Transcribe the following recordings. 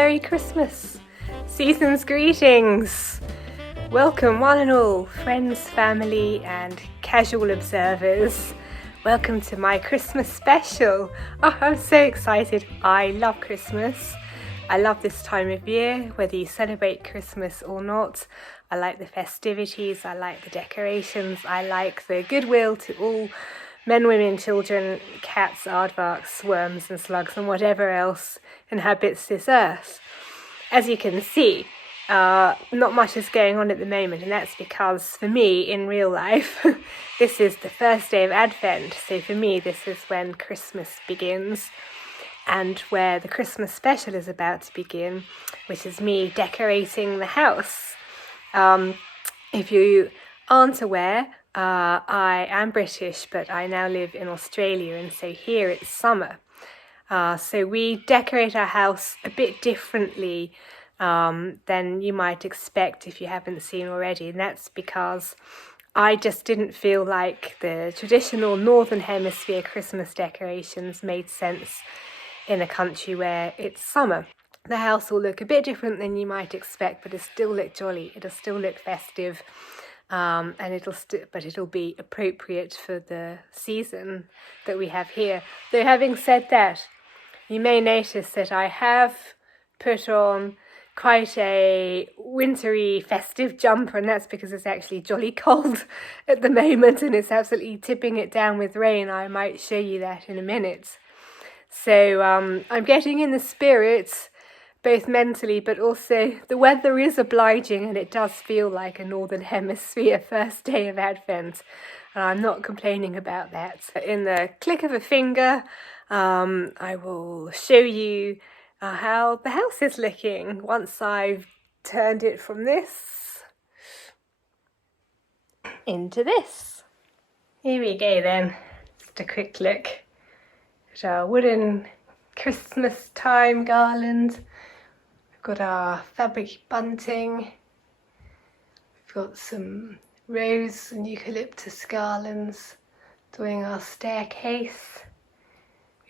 Merry Christmas! Season's greetings! Welcome one and all, friends, family and casual observers. Welcome to my Christmas special. Oh, I'm so excited. I love Christmas. I love this time of year, whether you celebrate Christmas or not. I like the festivities, I like the decorations, I like the goodwill to all men, women, children, cats, aardvarks, worms and slugs and whatever else inhabits this earth. As you can see, not much is going on at the moment, and that's because for me in real life this is the first day of Advent, so for me this is when Christmas begins and where the Christmas special is about to begin, which is me decorating the house. If you aren't aware, I am British, but I now live in Australia, and so here it's summer. So we decorate our house a bit differently than you might expect if you haven't seen already, and that's because I just didn't feel like the traditional Northern Hemisphere Christmas decorations made sense in a country where it's summer. The house will look a bit different than you might expect, but it'll still look jolly, it'll still look festive. And it'll be appropriate for the season that we have here. Though having said that, you may notice that I have put on quite a wintry festive jumper, and that's because it's actually jolly cold at the moment and it's absolutely tipping it down with rain. I might show you that in a minute. So I'm getting in the spirit, both mentally, but also the weather is obliging and it does feel like a Northern Hemisphere first day of Advent. And I'm not complaining about that. In the click of a finger, I will show you how the house is looking once I've turned it from this into this. Here we go then. Just a quick look at our wooden Christmas time garland. We've got our fabric bunting, we've got some rose and eucalyptus garlands doing our staircase,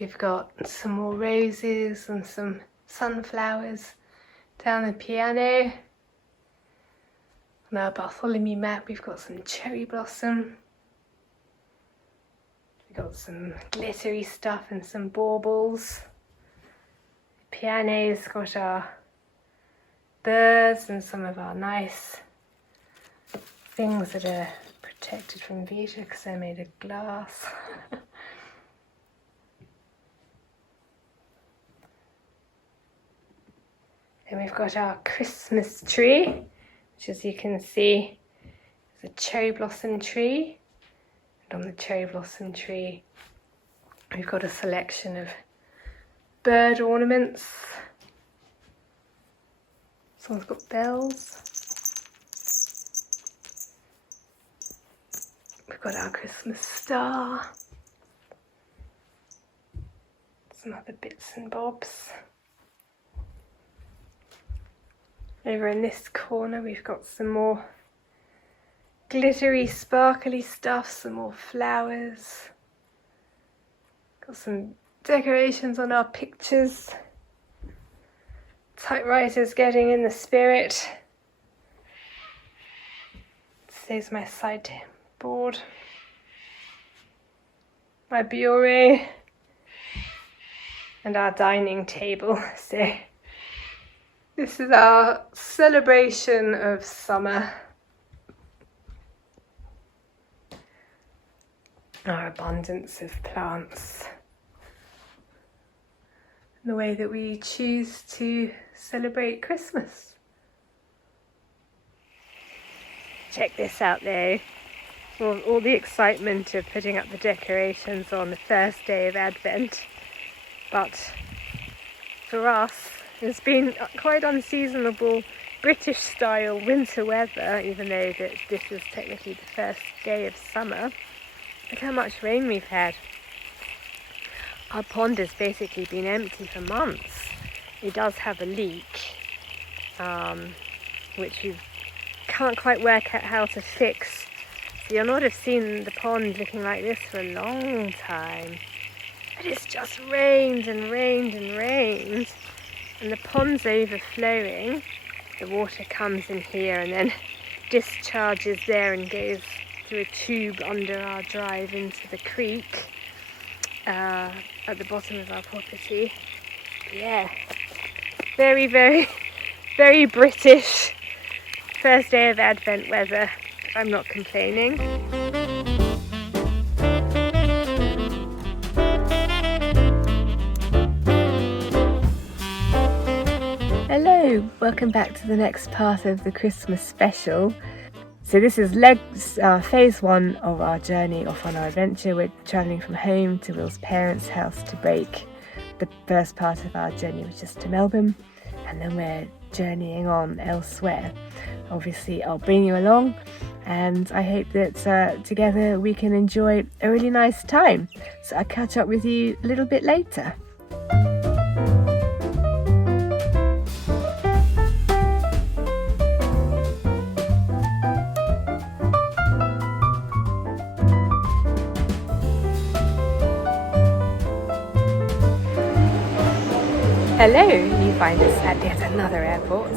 we've got some more roses and some sunflowers down the piano. On our Bartholomew mat we've got some cherry blossom, we've got some glittery stuff and some baubles. The piano's got our birds and some of our nice things that are protected from vita because they're made of glass. Then we've got our Christmas tree, which as you can see is a cherry blossom tree, and on the cherry blossom tree we've got a selection of bird ornaments. Someone's got bells. We've got our Christmas star. Some other bits and bobs. Over in this corner we've got some more glittery, sparkly stuff, some more flowers. Got some decorations on our pictures. Typewriter's getting in the spirit. There's my sideboard, my bureau, and our dining table. So this is our celebration of summer. Our abundance of plants. The way that we choose to celebrate Christmas. Check this out though, all the excitement of putting up the decorations on the first day of Advent, but for us it's been quite unseasonable British style winter weather, even though that this is technically the first day of summer. Look how much rain we've had. Our pond has basically been empty for months. It does have a leak, which we can't quite work out how to fix. So you'll not have seen the pond looking like this for a long time. But it's just rained and rained and rained. and the pond's overflowing. The water comes in here and then discharges there and goes through a tube under our drive into the creek at the bottom of our property. Yeah, very, very, very British first day of Advent weather. I'm not complaining. Hello, welcome back to the next part of the Christmas special. So this is phase one of our journey off on our adventure. We're travelling from home to Will's parents' house to Bleak. The first part of our journey was just to Melbourne, and then we're journeying on elsewhere. Obviously I'll bring you along, and I hope that together we can enjoy a really nice time. So I'll catch up with you a little bit later. Hello, you find us at yet another airport.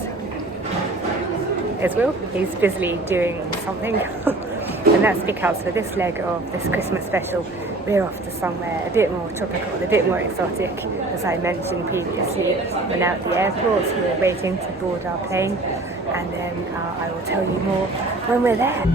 There's Will, he's busily doing something. And that's because for this leg of this Christmas special, we're off to somewhere a bit more tropical, a bit more exotic. As I mentioned previously, we're now at the airport, we're waiting to board our plane, and then I will tell you more when we're there.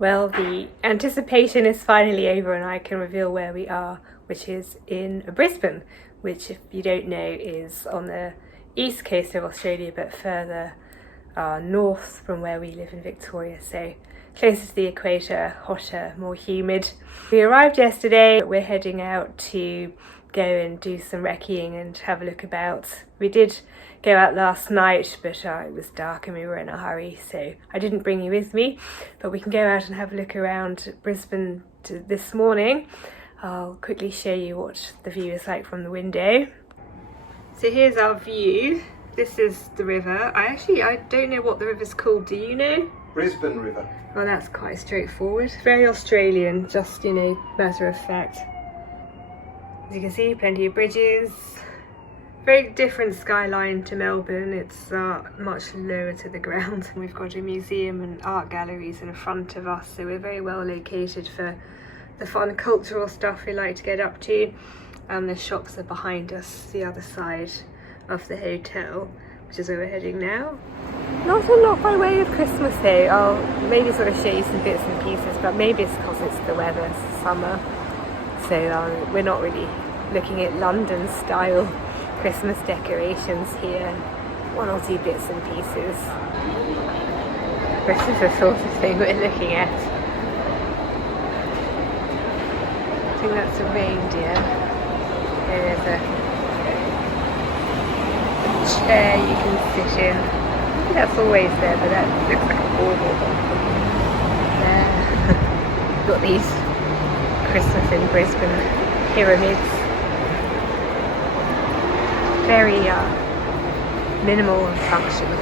Well, the anticipation is finally over and I can reveal where we are, which is in Brisbane, which, if you don't know, is on the east coast of Australia, but further north from where we live in Victoria, so closer to the equator, hotter, more humid. We arrived yesterday. We're heading out to go and do some recceing and have a look about. We did go out last night, but it was dark and we were in a hurry, so I didn't bring you with me, but we can go out and have a look around Brisbane this morning. I'll quickly show you what the view is like from the window. So here's our view. This is the river. I don't know what the river's called, do you know? Brisbane River. Well, that's quite straightforward. Very Australian, just, matter of fact. As you can see, plenty of bridges. Very different skyline to Melbourne. It's much lower to the ground. We've got a museum and art galleries in front of us, so we're very well located for the fun cultural stuff we like to get up to. And the shops are behind us, the other side of the hotel, which is where we're heading now. Not a lot by way of Christmas though. I'll maybe sort of show you some bits and pieces, but maybe it's because it's the weather, it's summer. So we're not really looking at London style Christmas decorations here. One or two bits and pieces. This is the sort of thing we're looking at. I think that's a reindeer. There's a chair you can sit in. I think that's always there, but that looks like a bauble. There. We've got these Christmas in Brisbane pyramids. Very minimal and functional.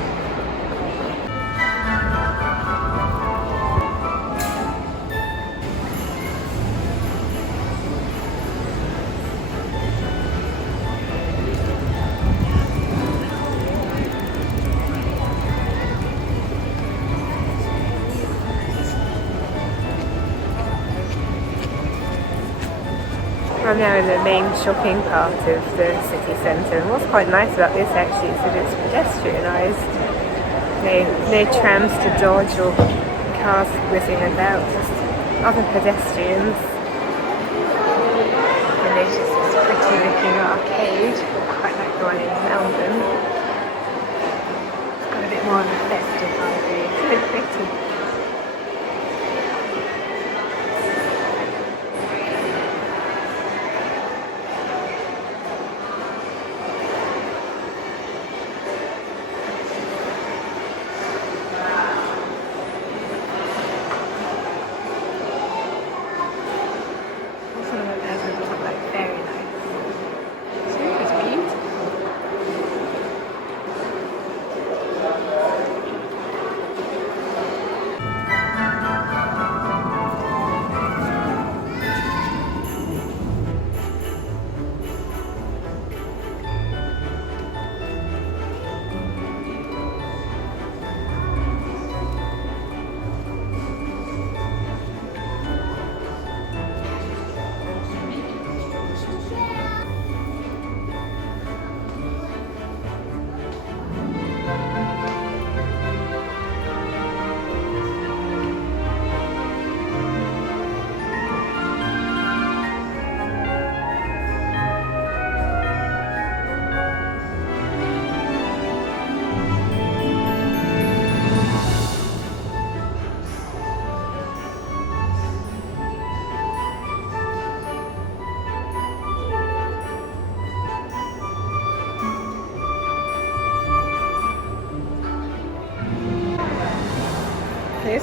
I'm now in the main shopping part of the city centre, and what's quite nice about this actually is that it's pedestrianised. No trams to dodge or cars whizzing about, just other pedestrians. I noticed this pretty looking arcade, quite like the one in Melbourne. It's got a bit more of a festive vibe, it's really pretty.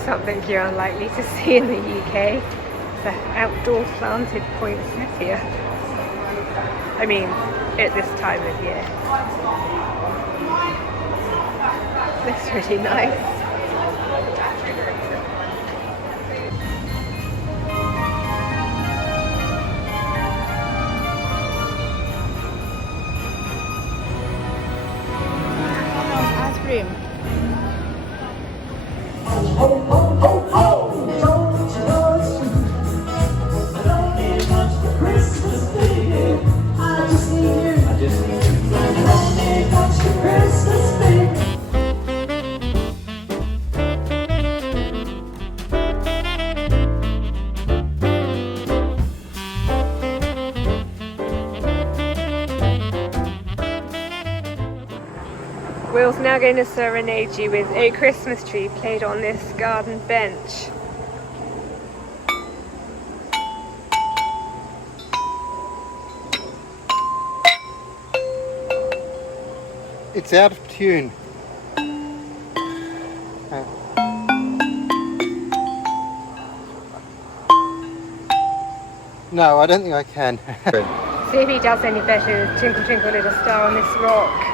something you're unlikely to see in the UK. It's an outdoor planted poinsettia. I mean, at this time of year. Looks really nice. Ice cream. Will's now going to serenade you with a Christmas tree played on this garden bench. It's out of tune. No, I don't think I can. See if he does any better with Twinkle Twinkle Little Star on this rock.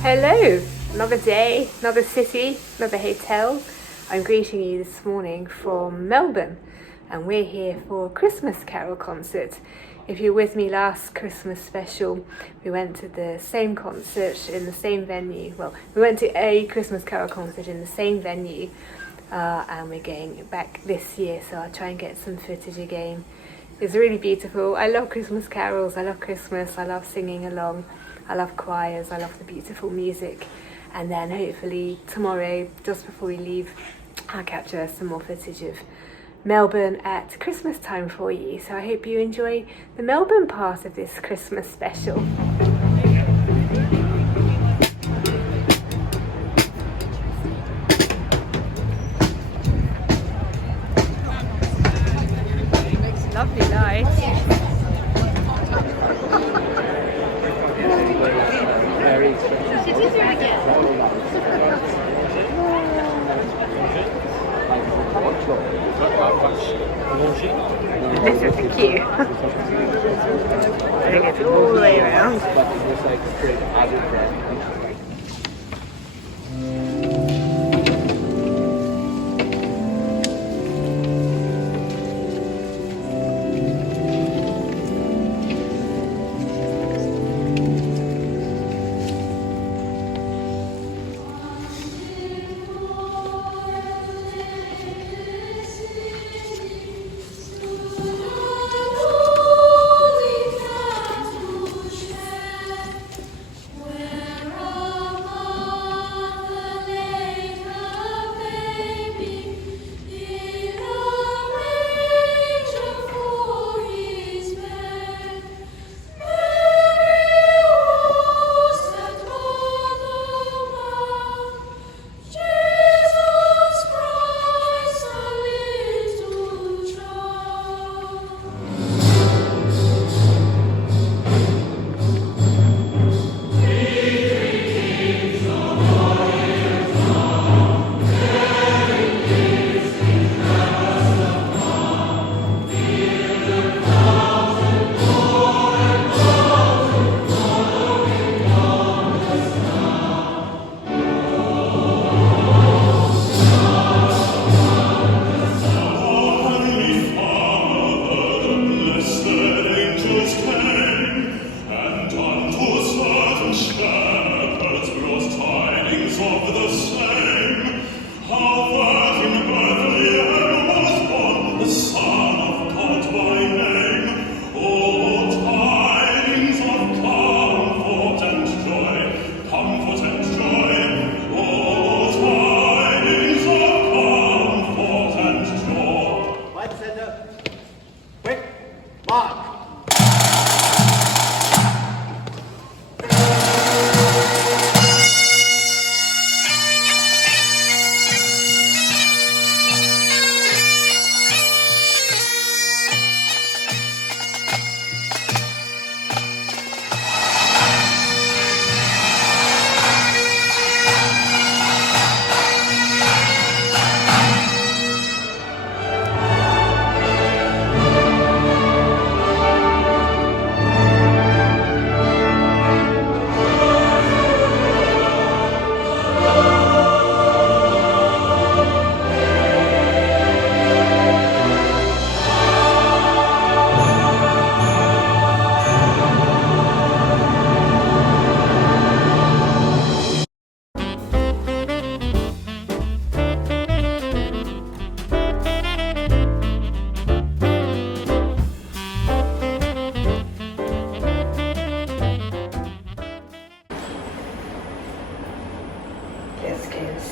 Hello, another day, another city, another hotel. I'm greeting you this morning from Melbourne and we're here for a Christmas Carol concert. If you were with me last Christmas special, we went to the same concert in the same venue. Well, we went to a Christmas Carol concert in the same venue and we're going back this year, so I'll try and get some footage again. It's really beautiful. I love Christmas carols, I love Christmas, I love singing along. I love choirs, I love the beautiful music, and then hopefully tomorrow, just before we leave, I'll capture some more footage of Melbourne at Christmas time for you. So I hope you enjoy the Melbourne part of this Christmas special. Makes a lovely light. This is the queue. I think it's all the way around.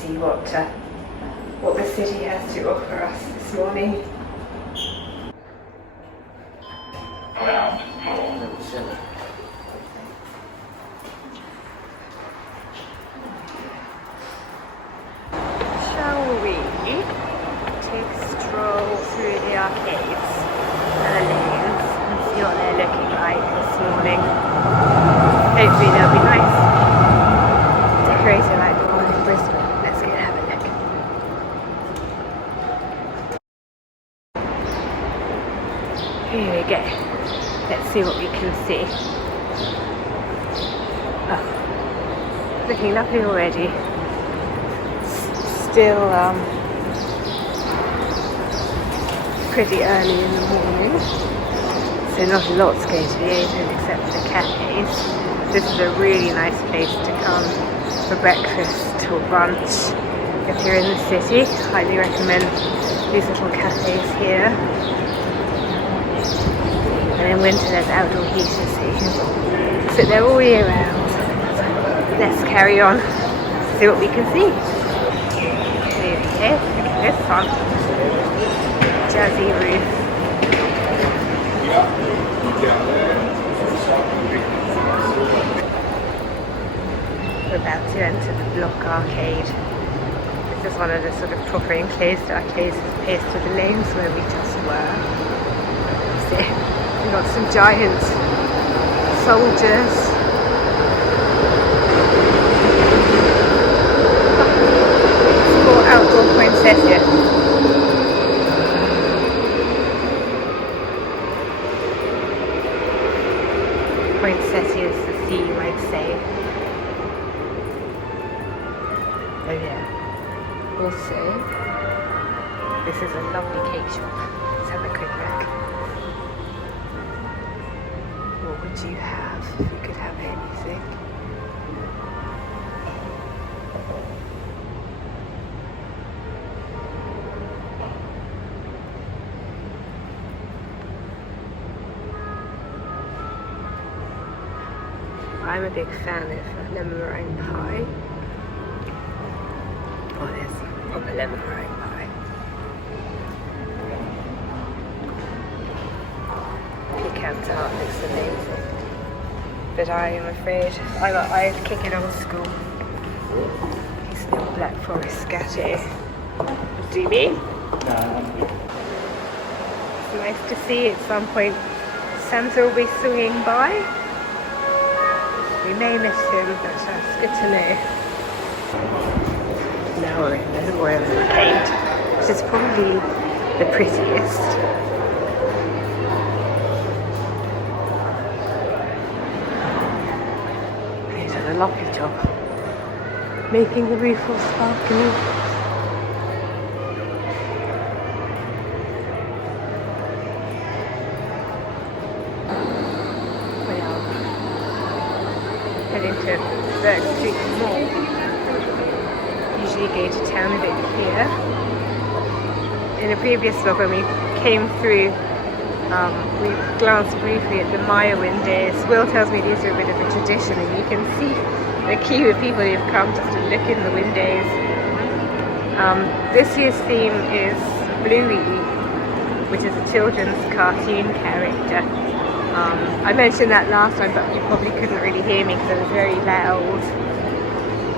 see what the city has to offer us this morning. Shall we take a stroll through the arcades and the lanes and see what they're looking like this morning? Hopefully they'll be nice, decorated like the one in Brisbane. Let's go and have a look. Here we go. Let's see what we can see. Oh, looking lovely already. Still pretty early in the morning, so not a lot's going to be open except for the cafes. This is a really nice place to come for breakfast or brunch if you're in the city. Highly recommend these little cafes here. And in winter there's outdoor heaters, so you can sit there all year round. Let's carry on, see what we can see. Okay, look at this one. Jazzy roof. We're about to enter the Bleak arcade. This is one of the sort of proper enclosed arcades as opposed to the lanes where we just were. See, we've got some giant soldiers. Outdoor poinsettia. Poinsettia is the theme, I'd say. Oh yeah. Also, this is a lovely cake shop. Let's have a quick look. What would you have if you could have anything? I'm a big fan of lemon meringue pie. Oh, there's proper lemon meringue pie. Pecan tart looks amazing. But I am afraid I'd kick it old school. It's the Black Forest Scatty. Do me? It's nice to see at some point Santa will be swinging by. We may miss him, but that's good to know. Now we're in the Royal Arcade, which is probably the prettiest. He's done a lovely job making the roof all sparkly. Into Burke Street Mall. Usually go to town a bit here. In a previous vlog when we came through, we glanced briefly at the Maya windows. Will tells me these are a bit of a tradition, and you can see the queue of people who've come just to look in the windows. This year's theme is Bluey, which is a children's cartoon character. I mentioned that last time, but you probably couldn't really hear me because it was very loud.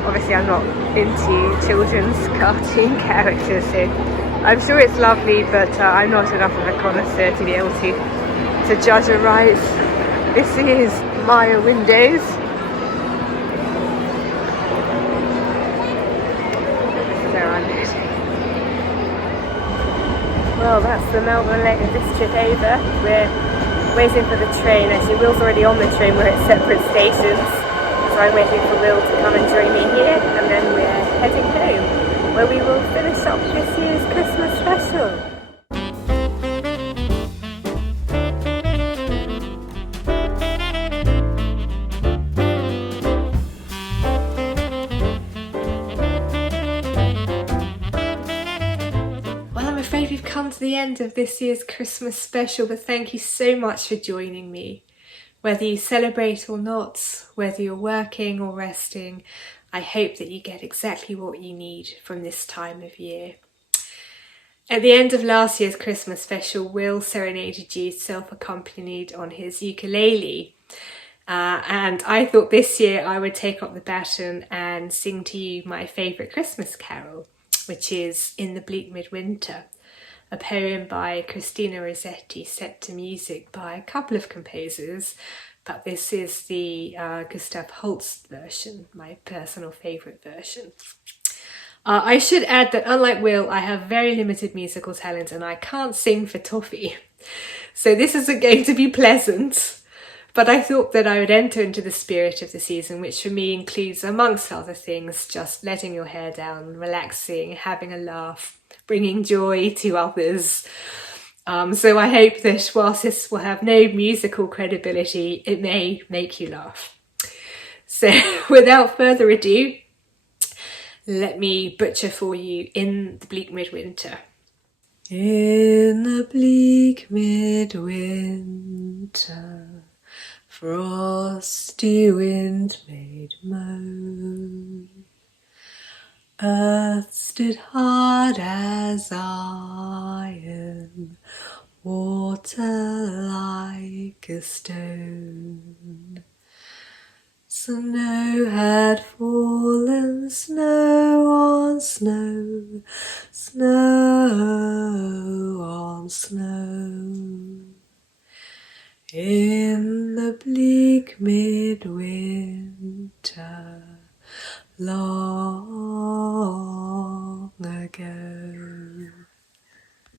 Obviously I'm not into children's cartoon characters, so I'm sure it's lovely, but I'm not enough of a connoisseur to be able to judge a rise. This is Maya Windows. They're unloading. Well, that's the Melbourne Lake District over. We're waiting for the train. Actually, Will's already on the train. We're at separate stations, so I'm waiting for Will to come and join me here, and then we're heading home, where we will finish up this year's Christmas special. Come to the end of this year's Christmas special, but thank you so much for joining me. Whether you celebrate or not, whether you're working or resting, I hope that you get exactly what you need from this time of year. At the end of last year's Christmas special, Will serenaded you self-accompanied on his ukulele. And I thought this year I would take up the baton and sing to you my favourite Christmas carol, which is In the Bleak Midwinter, a poem by Christina Rossetti set to music by a couple of composers, but this is the Gustav Holst version, my personal favourite version. I should add that unlike Will, I have very limited musical talent and I can't sing for toffee. So this isn't going to be pleasant, but I thought that I would enter into the spirit of the season, which for me includes, amongst other things, just letting your hair down, relaxing, having a laugh, bringing joy to others. So I hope that whilst this will have no musical credibility, it may make you laugh. So without further ado, let me butcher for you In the Bleak Midwinter. In the bleak midwinter, frosty wind made moan. Earth stood hard as iron, water like a stone. Snow had fallen, snow on snow, snow on snow. In the bleak midwinter, long ago.